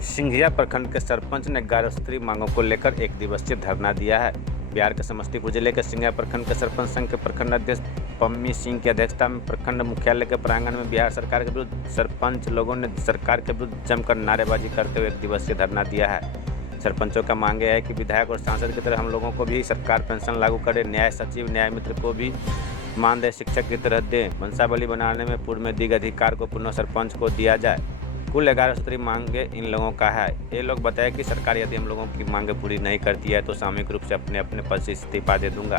सिंघिया प्रखंड के सरपंच ने 11 सूत्री मांगों को लेकर एक दिवसीय धरना दिया है। बिहार के समस्तीपुर जिले के सिंघिया प्रखंड के सरपंच संघ के प्रखंड अध्यक्ष पम्मी सिंह की अध्यक्षता में प्रखंड मुख्यालय के प्रांगण में बिहार सरकार के विरुद्ध सरपंच लोगों ने सरकार के विरुद्ध जमकर नारेबाजी करते हुए एक दिवसीय धरना दिया है। सरपंचों का मांग है कि विधायक और सांसद की तरह हम लोगों को भी सरकार पेंशन लागू करे, न्याय सचिव न्याय मित्र को भी मानदेय शिक्षक की तरह दे, वंशावली बनाने में पूर्व में दिग अधिकार को पुनः सरपंच को दिया जाए। कुल 11 सूत्री मांगे इन लोगों का है। ये लोग बताए कि सरकार यदि हम लोगों की मांगे पूरी नहीं करती है तो सामूहिक रूप से अपने अपने पद से इस्तीफा दे दूंगा।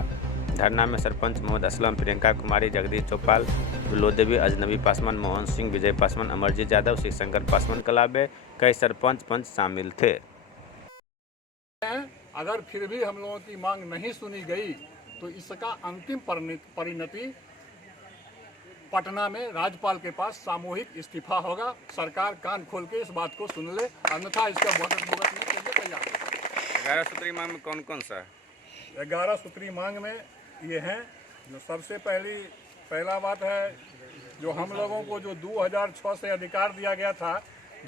धरना में सरपंच मोहम्मद असलम, प्रियंका कुमारी, जगदीश चौपाल, दुल्लो देवी, अजनबी पासवान, मोहन सिंह, विजय पासवान, अमरजीत यादव, शिव शंकर पासवान कलाबे कई सरपंच पंच शामिल थे। अगर फिर भी हम लोगों की मांग नहीं सुनी गई तो इसका अंतिम परिणति पटना में राज्यपाल के पास सामूहिक इस्तीफा होगा। सरकार कान खोल के इस बात को सुन ले, अन्यथा इसका भुगत नहीं के लिए तैयार है। 11 सूत्री मांग में कौन कौन सा है? 11 सूत्री मांग में ये हैं, जो सबसे पहला बात है, जो हम लोगों को जो 2006 से अधिकार दिया गया था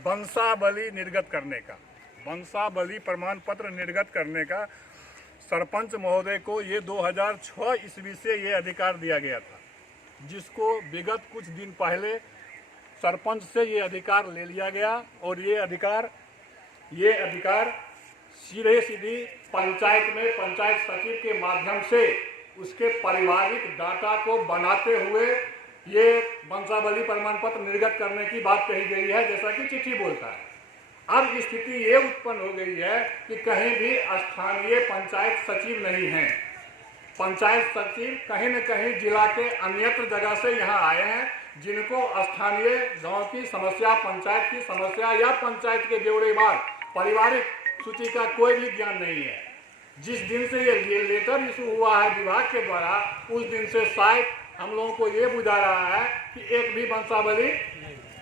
वंशावली निर्गत करने का, वंशावली प्रमाण पत्र निर्गत करने का, सरपंच महोदय को ये 2006 ईस्वी से ये अधिकार दिया गया था, जिसको विगत कुछ दिन पहले सरपंच से ये अधिकार ले लिया गया और ये अधिकार सीधी पंचायत में पंचायत सचिव के माध्यम से उसके पारिवारिक डाटा को बनाते हुए ये वंशावली प्रमाण पत्र निर्गत करने की बात कही गई है, जैसा कि चिट्ठी बोलता है। अब स्थिति ये उत्पन्न हो गई है कि कहीं भी स्थानीय पंचायत सचिव नहीं है। पंचायत सचिव कहीं न कहीं जिला के अन्यत्र जगह से यहाँ आए हैं, जिनको स्थानीय गांव की समस्या, पंचायत की समस्या या पंचायत के ब्यौरेवार पारिवारिक सूची का कोई भी ज्ञान नहीं है। जिस दिन से ये लेटर इशू हुआ है विभाग के द्वारा, उस दिन से शायद हम लोगों को ये बुझा रहा है कि एक भी वंशावली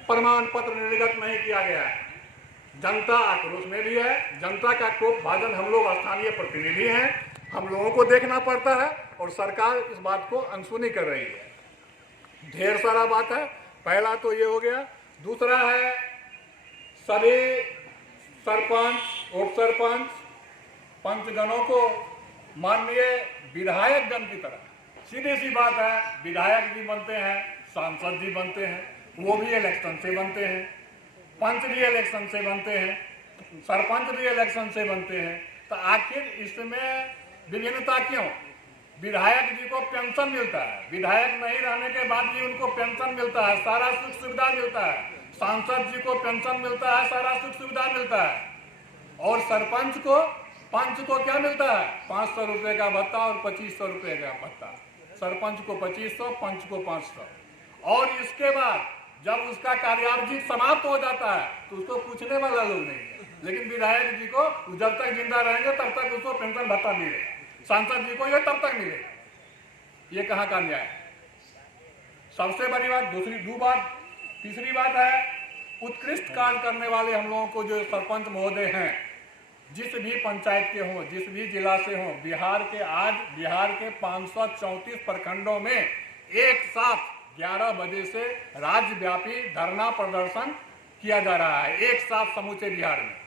प्रमाण पत्र निर्गत नहीं किया गया है। जनता आक्रोश में भी है, जनता का कोप भाजन हम लोग स्थानीय प्रतिनिधि हैं, हम लोगों को देखना पड़ता है और सरकार इस बात को अनसुनी कर रही है। ढेर सारा बात है। पहला तो ये हो गया। दूसरा है, सभी सरपंच, उप सरपंच, पंचगणों को माननीय विधायक गण की तरह, सीधी सी बात है, विधायक भी बनते हैं, सांसद भी बनते हैं, वो भी इलेक्शन से बनते हैं, पंच भी इलेक्शन से बनते हैं, सरपंच भी इलेक्शन से बनते हैं। तो आखिर इसमें विभिन्नता क्यों? विधायक जी को पेंशन मिलता है, विधायक नहीं रहने के बाद भी उनको पेंशन मिलता है, सारा सुख सुविधा मिलता है। सांसद जी को पेंशन मिलता है, सारा सुख सुविधा मिलता है। और सरपंच को, पंच को क्या मिलता है? 500 रुपये का भत्ता और 2500 रुपये का भत्ता। सरपंच को 2500, पंच को 500। और इसके बाद जब उसका कार्यावधि समाप्त हो जाता है तो उसको पूछने वाला लोग नहीं है। लेकिन विधायक जी को जब तक जिंदा रहेंगे तब तक उसको पेंशन भत्ता मिलेगा, सांसद जी को ये तब तक मिलेगा। ये कहाँ का न्याय है? सबसे बड़ी बात तीसरी बात है, उत्कृष्ट कार्य करने वाले हम लोगों को जो सरपंच महोदय हैं, जिस भी पंचायत के हों, जिस भी जिला से हों, बिहार के 534 प्रखंडों में एक साथ 11 बजे से राज्यव्यापी धरना प्रदर्शन किया जा रहा है, एक साथ समूचे बिहार में।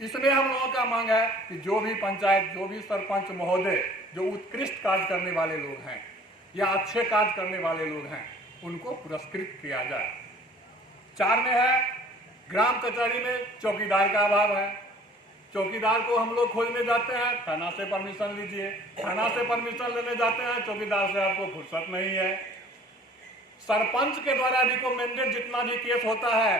इसमें हम लोगों का मांग है कि जो भी पंचायत, जो भी सरपंच महोदय जो उत्कृष्ट कार्य करने वाले लोग हैं या अच्छे कार्य करने वाले लोग हैं, उनको पुरस्कृत किया जाए। 4 में है, ग्राम कचहरी में चौकीदार का अभाव है। चौकीदार को हम लोग खोजने जाते हैं, थाना से परमिशन लीजिए, थाना से परमिशन लेने जाते हैं, चौकीदार से आपको फुर्सत नहीं है। सरपंच के द्वारा रिकमेंडेड जितना भी केस होता है,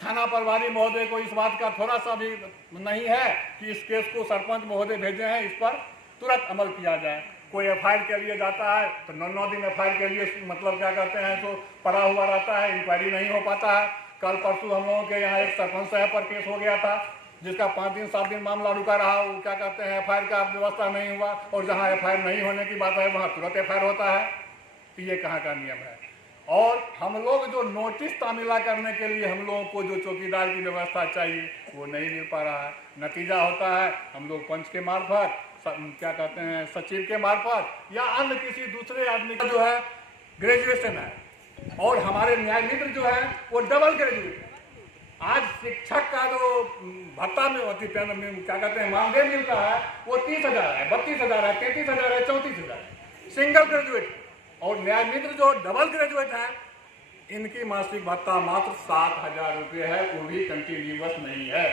थाना प्रभारी महोदय को इस बात का थोड़ा सा भी नहीं है कि इस केस को सरपंच महोदय भेजे हैं, इस पर तुरंत अमल किया जाए। कोई एफआईआर के लिए जाता है तो 9 दिन एफआईआर के लिए मतलब क्या करते हैं, तो पड़ा हुआ रहता है, इंक्वायरी नहीं हो पाता है। कल परसों हम लोगों के यहाँ एक सरपंच साहब पर केस हो गया था, जिसका 5 दिन 7 दिन मामला रुका रहा। वो क्या कहते हैं, एफआईआर का व्यवस्था नहीं हुआ, और जहाँ एफआईआर नहीं होने की बात है वहाँ तुरंत एफआईआर होता है। तो ये कहाँ का नियम है? और हम लोग जो नोटिस तामीला करने के लिए हम लोगों को जो चौकीदार की व्यवस्था चाहिए वो नहीं मिल पा रहा है। नतीजा होता है हम लोग पंच के मार्फत, क्या कहते हैं, सचिव के मार्फत या अन्य किसी दूसरे आदमी का जो है ग्रेजुएशन है, और हमारे न्याय मित्र जो है वो डबल ग्रेजुएट है। आज शिक्षक का जो भत्ता में होती क्या कहते हैं मानदेय मिलता है वो 30,000 है, 32,000 है, 33,000 है, 34,000 है सिंगल ग्रेजुएट। और न्याय मित्र जो डबल ग्रेजुएट है इनकी मासिक भत्ता मात्र 7,000 रुपये है, वो भी कंटिन्यूअस नहीं है।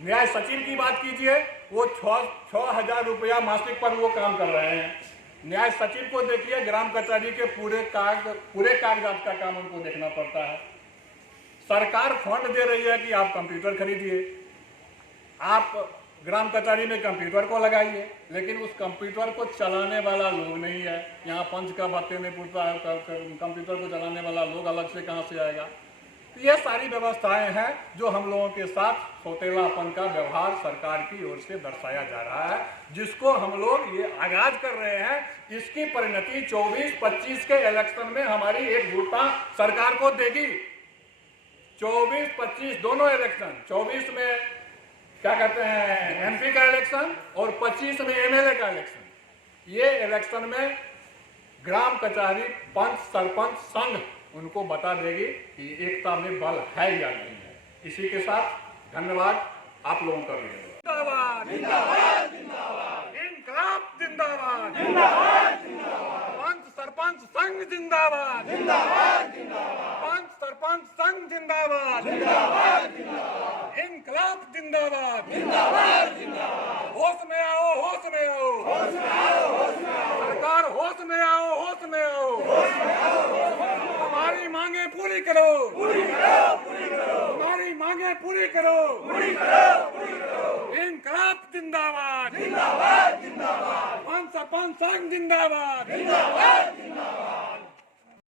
न्याय सचिव की बात कीजिए, वो 6,000 रुपया मासिक पर वो काम कर रहे हैं। न्याय सचिव को देखिए, ग्राम कचहरी के पूरे कागजात का काम उनको देखना पड़ता है। सरकार फंड दे रही है कि आप कंप्यूटर खरीदिए, आप ग्राम कचहरी में कंप्यूटर को लगाइए, लेकिन उस कंप्यूटर को चलाने वाला लोग नहीं है। यहाँ पंच का भत्ते में पूछता है कंप्यूटर को चलाने वाला लोग अलग से कहाँ से आएगा। तो ये सारी व्यवस्थाएं हैं जो हम लोगों के साथ सौतेलापन का व्यवहार सरकार की ओर से दर्शाया जा रहा है, जिसको हम लोग ये आगाज कर रहे हैं। इसकी परिणति 24-25 के इलेक्शन में हमारी एकजुटता सरकार को देगी। 24-25 दोनों इलेक्शन, 24 में क्या कहते हैं एमपी का इलेक्शन और 25 में एमएलए का इलेक्शन। ये इलेक्शन में ग्राम कचहरी पंच सरपंच संघ उनको बता देगी कि एकता में बल है या नहीं है। इसी के साथ धन्यवाद आप लोगों का भी। जिंदाबाद जिंदाबाद जिंदाबाद, इनकलाब जिंदाबाद जिंदाबाद जिंदाबाद, पंच सरपंच संघ जिंदाबाद जिंदाबाद जिंदाबाद, पंच सरपंच संघ जिंदाबाद जिंदाबाद जिंदाबाद, इनकलाब जिंदाबाद जिंदाबाद जिंदाबाद। होश में आओ, होश में आओ, होश में आओ, होश में आओ, सरकार होश में आओ, होश में आओ, होश में आओ, होश में आओ। हमारी मांगे पूरी करो, पूरी करो, पूरी करो, हमारी मांगे पूरी करो, पूरी करो, पूरी करो। इनकलाब जिंदाबाद जिंदाबाद जिंदाबाद, पंच सरपंच संघ जिंदाबाद जिंदाबाद।